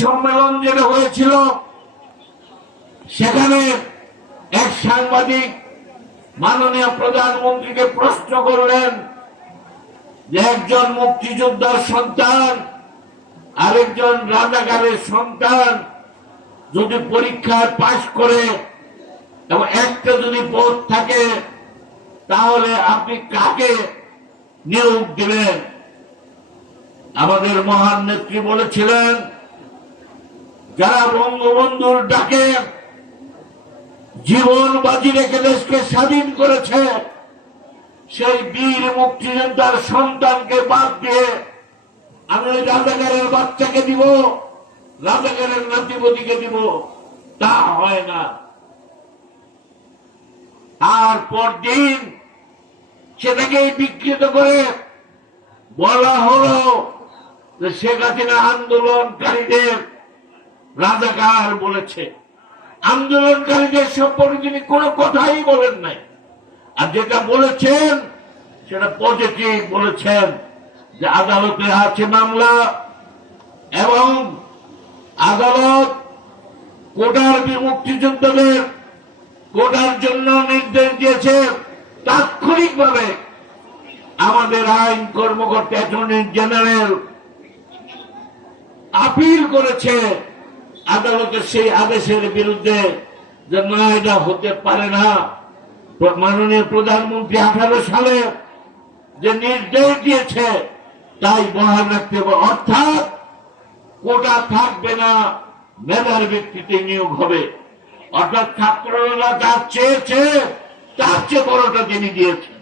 সম্মেলন যেটা হয়েছিল সেখানে এক সাংবাদিক মাননীয় প্রধানমন্ত্রীকে প্রশ্ন করলেন যে একজন মুক্তিযোদ্ধার সন্তান আরেকজন রাজাকারের সন্তান যদি পরীক্ষায় পাশ করে এবং একটা যদি পদ থাকে তাহলে আপনি কাকে নিয়োগ দিবেন? আমাদের মহান নেত্রী বলেছিলেন, যারা বঙ্গবন্ধুর ডাকে জীবন বাজি রেখে দেশকে স্বাধীন করেছে সেই বীর মুক্তিযোদ্ধার সন্তানকে বাদ দিয়ে আমি ওই রাজাকারের বাচ্চাকে দিব, রাজাকারের নাতিপতিকে দিব, তা হয় না। আর পরদিন সেটাকেই বিকৃত করে বলা হলো যে শেখ হাসিনা আন্দোলনকারীদের রাজাকার বলেছে। আন্দোলনকারীদের সম্পর্কে তিনি কোনো কথাই বলেন নাই, আর যেটা বলেছেন সেটা পজিটিভ বলেছেন যে আদালতে আছে মামলা এবং আদালত কোটার মুক্তিযোদ্ধাদের কোটার জন্য নির্দেশ দিয়েছে। তাৎক্ষণিকভাবে আমাদের আইন কর্মকর্তা অ্যাটর্নি জেনারেল আপিল করেছে আদালতের সেই আদেশের বিরুদ্ধে যে না, এটা হতে পারে না। মাননীয় প্রধানমন্ত্রী 18 সালে যে নির্দেশ দিয়েছে তাই বহাল রাখতে হবে, অর্থাৎ কোটা থাকবে না, মেধার ভিত্তিতে নিয়োগ হবে। অর্থাৎ ছাত্ররা যা চেয়েছে তার চেয়ে বড়টা তিনি দিয়েছেন।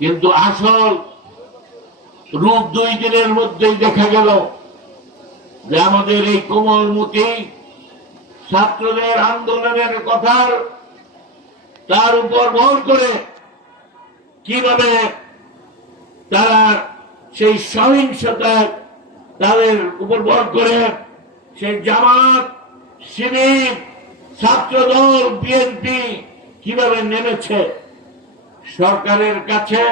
কিন্তু আসল রূপ 2 দিনের মধ্যেই দেখা গেল যে আমাদের এই কোমলমতি ছাত্রদের আন্দোলনের কথার তার উপর ভর করে কিভাবে তারা সেই সহিংসতা তাদের উপর ভর করে সেই জামাত, শিবির, ছাত্রদল, বিএনপি কিভাবে নেমেছে সরকারের কাছে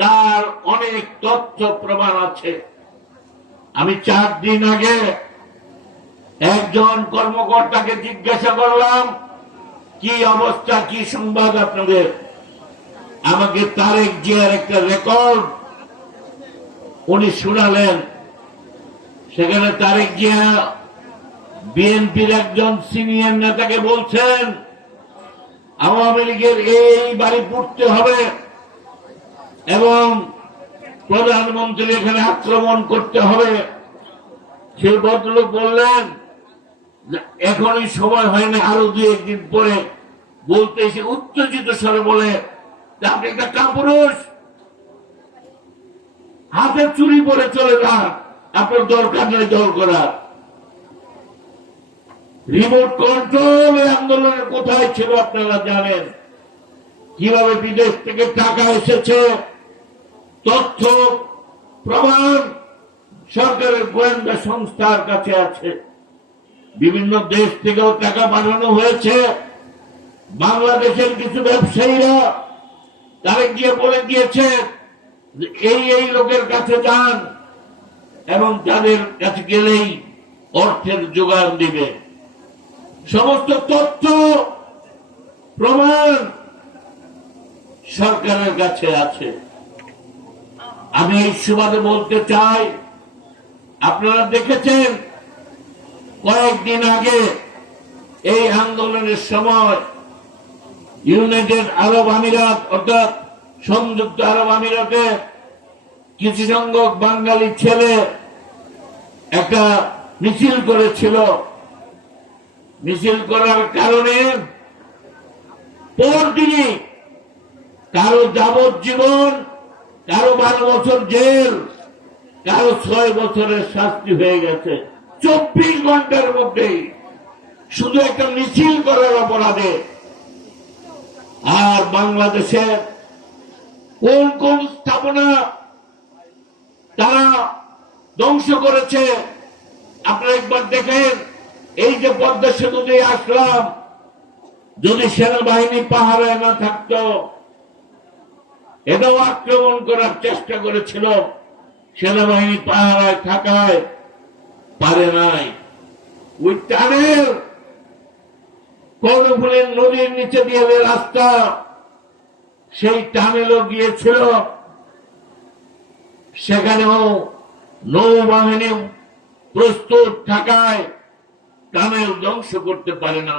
তার অনেক তথ্য প্রমাণ আছে। আমি 4 দিন আগে একজন কর্মকর্তাকে জিজ্ঞাসা করলাম, কি অবস্থা, কি সংবাদ আপনাদের? আমাকে তারেক জিয়ার একটা রেকর্ড উনি শোনালেন। সেখানে তারেক জিয়া বিএনপির একজন সিনিয়র নেতাকে বলছেন আওয়ামী লীগের এই বাড়ি পুড়তে হবে এবং প্রধানমন্ত্রী এখানে আক্রমণ করতে হবে। সেই ভদ্রলোক বললেন এখনই সময় হয় না, আরো 2-1 দিন পরে। বলতে এসে উত্তেজিত স্বরে বলে আপনি একটা কাপুরুষ, হাতে চুরি পরে চলে যান, আপনার দরকার নেই দল করার। রিমোট কন্ট্রোল এই আন্দোলনের কোথায় ছিল আপনারা জানেন। কিভাবে বিদেশ থেকে টাকা এসেছে, তথ্য প্রমাণ সরকারের গোয়েন্দা সংস্থার কাছে আছে। বিভিন্ন দেশ থেকেও টাকা পাঠানো হয়েছে। বাংলাদেশের কিছু ব্যবসায়ীরা তারেক গিয়ে বলে দিয়েছে এই লোকের কাছে যান এবং তাদের কাছে গেলেই অর্থের জোগাড় দিবে। সমস্ত তথ্য প্রমাণ সরকারের কাছে আছে। আমি এই সুবাদে বলতে চাই, আপনারা দেখেছেন কয়েকদিন আগে এই আন্দোলনের সময় ইউনাইটেড আরব আমিরাত অর্থাৎ সংযুক্ত আরব আমিরাতে কিছু সংখ্যক বাঙালি ছেলে একটা মিছিল করেছিল। মিছিল করার কারণে পরদিনই কারো যাবজ্জীবন, কারো 12 বছর জেল, কারো 6 বছরের শাস্তি হয়ে গেছে 24 ঘন্টার মধ্যেই, শুধু একটা মিছিল করার অপরাধে। আর বাংলাদেশে কোন কোন স্থাপনা তারা ধ্বংস করেছে আপনারা একবার দেখেন। এই যে পদ্মা সেতু দিয়ে আসলাম, যদি সেনাবাহিনী পাহারায় না থাকতো, এটাও আক্রমণ করার চেষ্টা করেছিল। সেনাবাহিনী পাহারায় থাকায় পারে নাই। ওই টানেল কর্ণফুলীর নদীর নিচে দিয়ে যে রাস্তা, সেই টানেলও গিয়েছিল, সেখানেও নৌবাহিনী প্রস্তুত থাকায় টানেল ধ্বংস করতে পারে না।